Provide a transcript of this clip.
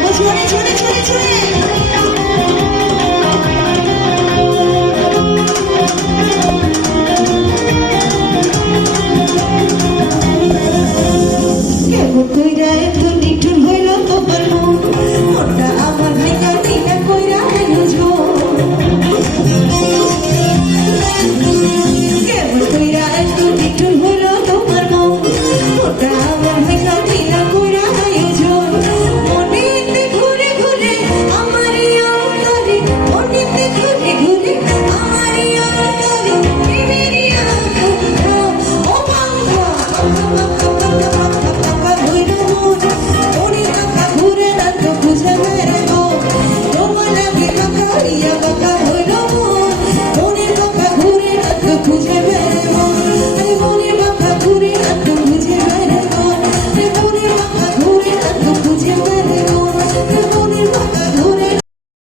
মজা পাচ্ছে